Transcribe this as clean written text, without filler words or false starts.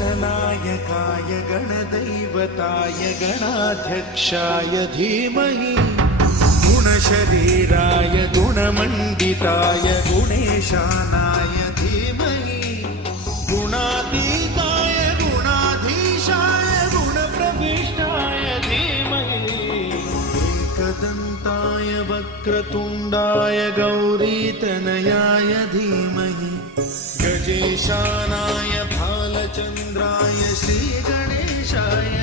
गणनायकाय गणदैवताय गणाध्यक्षाय धीमहि गुणशरीराय गुणमण्डिताय गुणेशानाय धीमहि गुणातीताय गुणाधीशाय गुणप्रविष्टाय धीमहि एकदन्ताय वक्रतुण्डाय गौरीतनयाय धीमहि गजेशानाय भालचन्द्राय श्रीगणेशाय